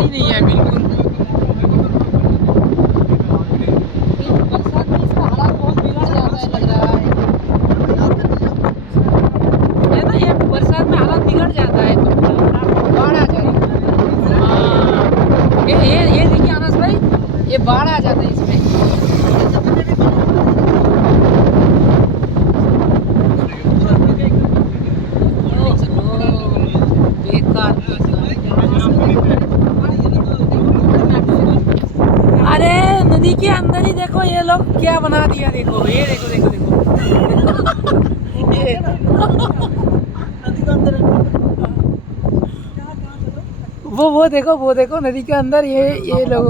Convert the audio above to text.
पानी नहीं है बिल्कुल। बरसात में इसका हालात बहुत बिगड़ जाता है लग रहा है। ये ना ये बरसात में हालात बिगड़ जाता है तो बाढ़ आ जाए। हाँ ये देखिए अनस भाई, ये बाढ़ आ जाता है इसमें। अरे नदी के अंदर ही देखो ये लोग क्या बना दिया, देखो ये देखो देखो देखो ये नदी के अंदर वो देखो नदी के अंदर ये लोग